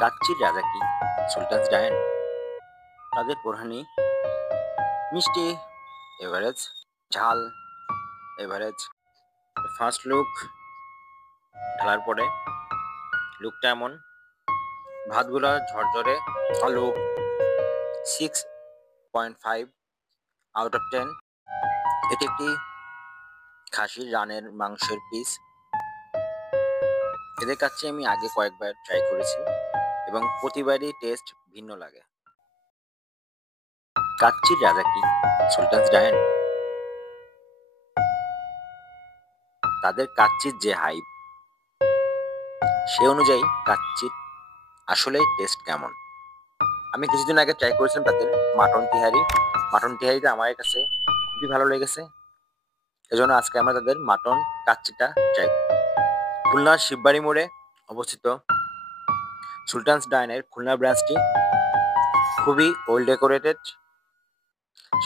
কাচ্চির রাজা কি সুলতানস ডায়েন? তাদের বোরহানি মিষ্টি এভারেজ, ঝাল এভারেজ। ফার্স্ট লুক ঢালার পরে লুকটা এমন, ভাতগুলা ঝরঝরে, আলু 6.5 আউট অফ 10। এটি একটি খাসির রানের মাংসের পিস। এদের কাছে আমি আগে কয়েকবার ট্রাই করেছি এবং প্রতিবারই টেস্ট ভিন্ন লাগে। কাচ্চির রাজা কি সুলতানস ডায়েন? তাদের কাচ্চির যে হাইপ, সে অনুযায়ী কাচ্চির আসলে টেস্ট কেমন? আমি কিছুদিন আগে ট্রাই করেছিলাম তাদের মাটন তিহারি। মাটন তিহারিটা আমার কাছে খুবই ভালো লেগেছে, এজন্য আজকে আমরা তাদের মাটন কাচ্চিটা ট্রাই। খুলনার শিববাড়ি মোড়ে অবস্থিত সুলতানস ডাইনের খুলনা ব্রাঞ্চটি খুবই ওয়েল ডেকোরেটেড,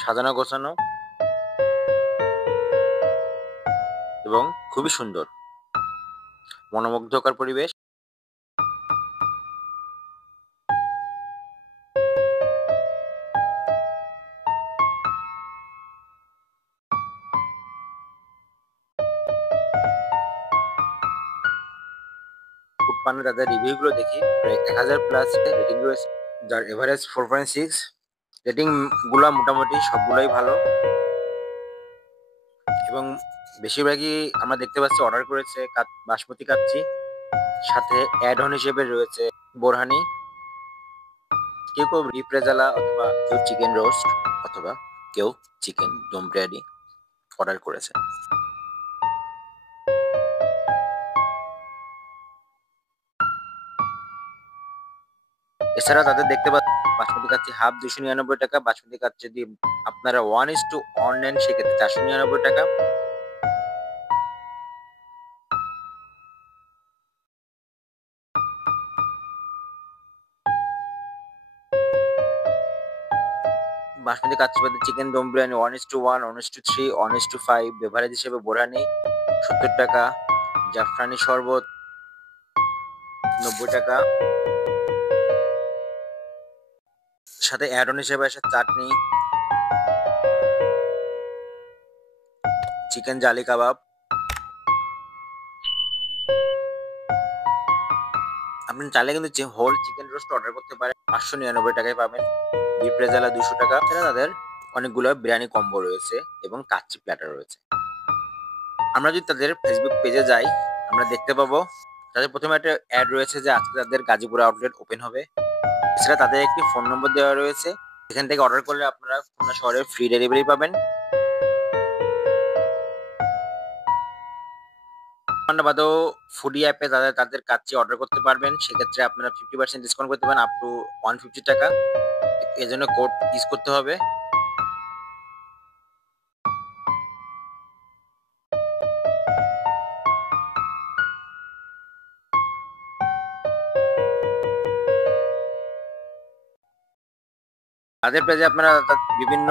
সাজানো গোছানো এবং খুবই সুন্দর, মনোমুগ্ধকর পরিবেশ। ফুডপান্ডে তাদের রিভিউগুলো দেখি, প্রায় 1000+ রেটিং রয়েছে, যার এভারেজ 4.6। রেটিং গুলা মোটামুটি সবগুলোই ভালো এবং বেশিরভাগই আমরা দেখতে পাচ্ছি অর্ডার করেছে বাসমতি কাচ্চি, সাথে অ্যাড অন হিসেবে রয়েছে বোরহানি, কেউ কেউ রিপ্রেজালা অথবা কেউ চিকেন রোস্ট অথবা কেউ চিকেন দম বিরিয়ানি অর্ডার করেছে। এছাড়া তাদের দেখতে পাচ্ছি বাসমতি কাচ্চি হাফ 299 টাকা, বাসমতি কাচ্চি যদি আপনারা 1:1 নেন সেক্ষেত্রে 499 টাকা। বাসমতি কাচ্চি বাদে চিকেন দম বিরিয়ানি 1:1, 1:3, 1:5, বেভারেজ হিসেবে বোরহানি 70 টাকা, জাফরানি শরবত 90 টাকা, সাথে অ্যাড অন হিসেবে আসে চাটনি, চিকেন জালি কাবাব। আপনি চাইলে কিন্তু যে হোল চিকেন রোস্ট অর্ডার করতে পারেন, 599 টাকায় পাবেন। বিফ রেজালা 200 টাকা। এছাড়া তাদের অনেকগুলো বিরিয়ানি কম্বো রয়েছে এবং কাচ্চি প্ল্যাটার রয়েছে। আমরা যদি তাদের ফেসবুক পেজে যাই, আমরা দেখতে পাবো তাদের প্রথমে একটা অ্যাড রয়েছে যে আজকে তাদের গাজীপুর আউটলেট ওপেন হবে। এছাড়া তাদের একটি ফোন নম্বর দেওয়া রয়েছে, এখান থেকে অর্ডার করলে আপনারা খুলনা শহরে ফ্রি ডেলিভারি পাবেন। বাদেও ফুডি অ্যাপে তাদের কাচ্চি অর্ডার করতে পারবেন, সেক্ষেত্রে আপনারা 50% ডিসকাউন্ট করতে পারেন, আপ টু 150 টাকা। এর জন্য কোড ইউজ করতে হবে। তাদের পেজে আপনারা বিভিন্ন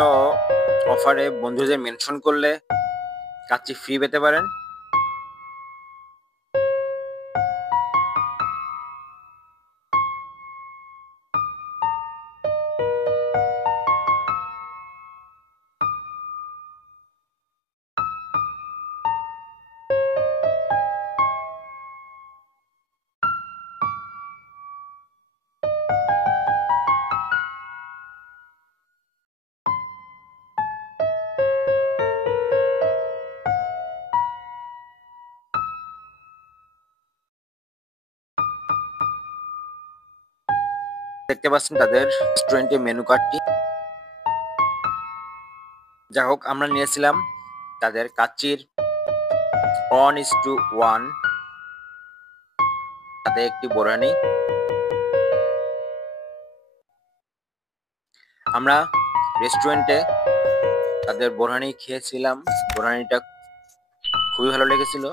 অফারে বন্ধুদের মেনশন করলে কাচ্চি ফ্রি পেতে পারেন। দেখতে পাচ্ছেন তাদের রেস্টুরেন্টের মেনু কার্ডটি। যা হোক, আমরা নিয়েছিলাম তাদের কাচ্চির 1:1, সাথে একটি বোরহানি। আমরা রেস্টুরেন্টে তাদের বোরহানি খেয়েছিলাম, বোরহানিটা খুবই ভালো লেগেছিল।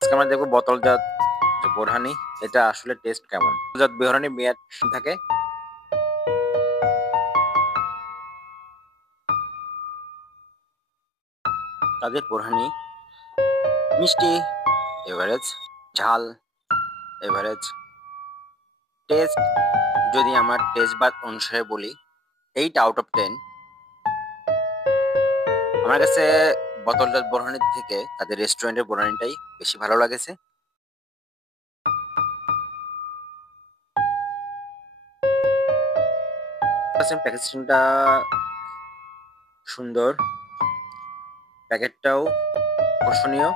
আজকে আমরা দেখবো বোতলজাত যে বোরহানি, এটা আসলে টেস্ট কেমন। বোতলজাত বোরহানি মেয়াদ থাকে। তাদের বোরহানি মিষ্টি এভারেজ, ঝাল এভারেজ, টেস্ট যদি আমার টেস্ট বাদ অনুসারে বলি 8 আউট অফ 10। আমার কাছে বোতলজাত বোরহানির থেকে তাদের রেস্টুরেন্টের বোরহানিটাই বেশি ভালো লাগেছে। প্যাকেজিংটা সুন্দর, প্যাকেটটাও আকর্ষণীয়।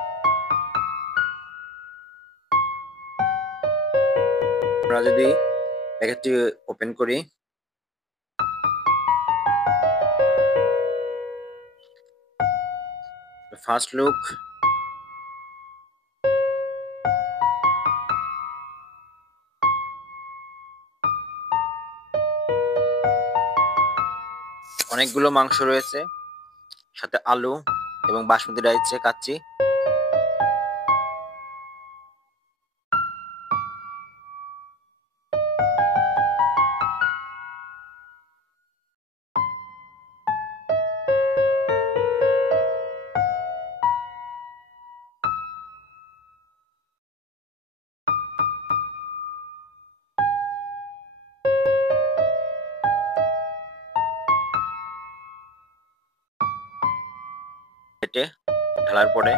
আমরা যদি প্যাকেটটি ওপেন করি, ফার্স্ট লুক অনেকগুলো মাংস রয়েছে, সাথে আলু এবং বাসমতি রাইসে কাচ্চি। প্লেটে ঢালার পরে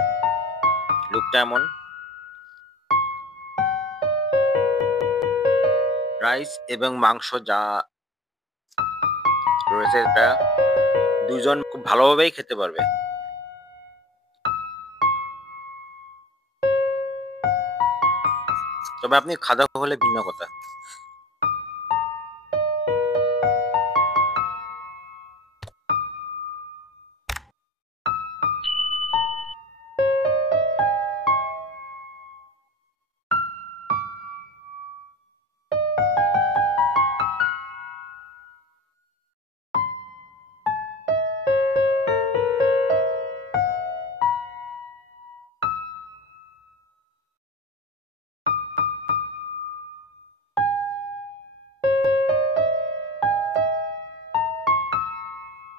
লুকটা এমন। রাইস এবং মাংস যা রয়েছে এটা দুজন খুব ভালোভাবেই খেতে পারবে। তবে আপনি খাওয়া দাওয়া হলে ভিন্ন কথা।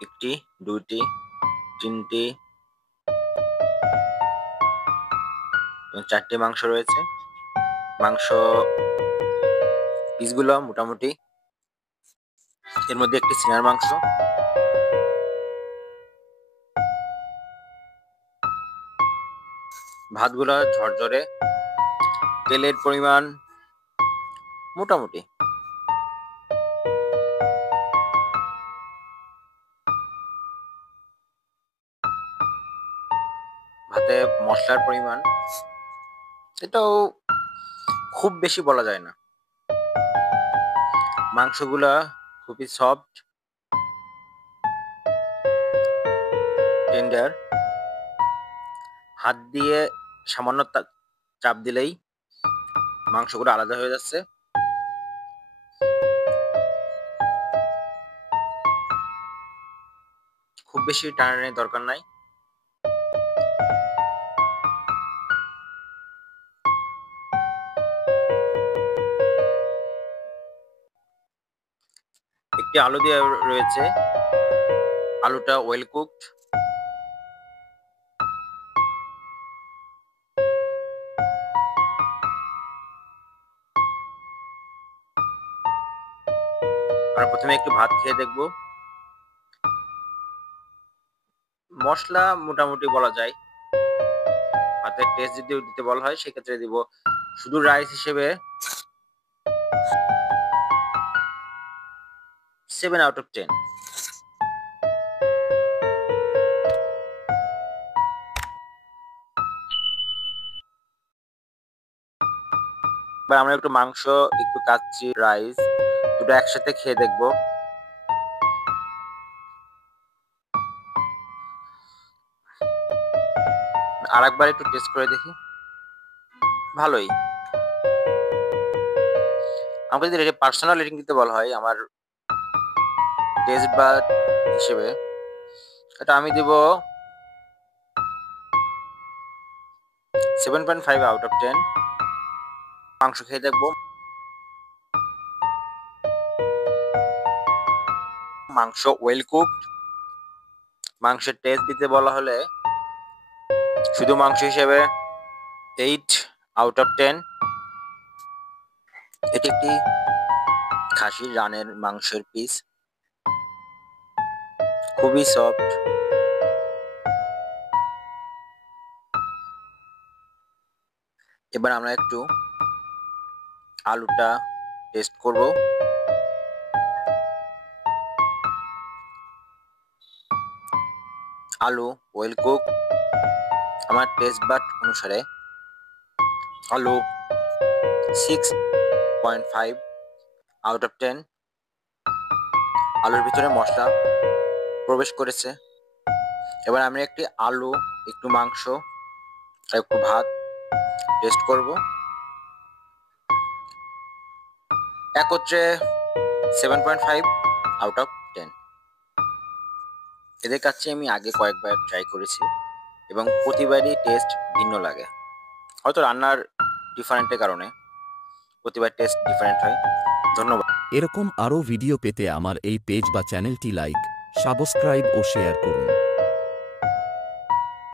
একটি, দুইটি, তিনটি এবং 4টি মাংস রয়েছে। মাংস পিসগুলো মোটামুটি, এর মধ্যে একটি সিনার মাংস। ভাতগুলো ঝরঝরে, তেলের পরিমাণ মোটামুটি। ভাতে মশলার পরিমাণ এটাও খুব বেশি বলা যায় না। মাংসগুলা খুবই সফট, টেন্ডার। হাত দিয়ে সামান্য চাপ দিলেই মাংসগুলো আলাদা হয়ে যাচ্ছে। খুব বেশি টানাটানির দরকার নাই। একটি আলু দেওয়া রয়েছে, আলুটা ওয়েল কুকড। আমরা প্রথমে একটু ভাত খেয়ে দেখব। মশলা মোটামুটি বলা যায়। ভাতের টেস্ট যদি দিতে বলা হয় সেক্ষেত্রে দিব শুধু রাইস হিসেবে 7 আউট অফ 10। এবার আমরা একটু মাংস, একটু কাচ্চি, রাইস দুটো একসাথে খেয়ে দেখব। আরেকবার একটু টেস্ট করে দেখি। ভালোই। আমাকে যদি পার্সোনাল রেটিং দিতে বলা হয় আমার টেস্ট বাড হিসেবে, এটা আমি দিব 7.5 আউট অফ 10। মাংস খেয়ে দেখবো। মাংস ওয়েল কুকড। মাংসের টেস্ট দিতে বলা হলে শুধু মাংস হিসেবে 8 আউট অফ 10। এটি একটি খাসির রানের মাংসের পিস, খুবই সফট। এবার আমরা একটু আলুটা টেস্ট করব। আলু ওয়েল কুক। আমার টেস্ট বাড অনুসারে আলু 6.5 আউট অফ 10। আলুর ভিতরে মশলা প্রবেশ করেছে। এবার আমি একটি আলু, একটু মাংস আর একটু ভাত টেস্ট করব। একত্রে 7.5 আউট অফ 10। এদের কাছে আমি আগে কয়েকবার ট্রাই করেছি এবং প্রতিবারই টেস্ট ভিন্ন লাগে। হয়তো রান্নার ডিফারেন্টের কারণে প্রতিবার টেস্ট ডিফারেন্ট হয়। ধন্যবাদ। এরকম আরও ভিডিও পেতে আমার এই পেজ বা চ্যানেলটি লাইক, সাবস্ক্রাইব ও শেয়ার করুন।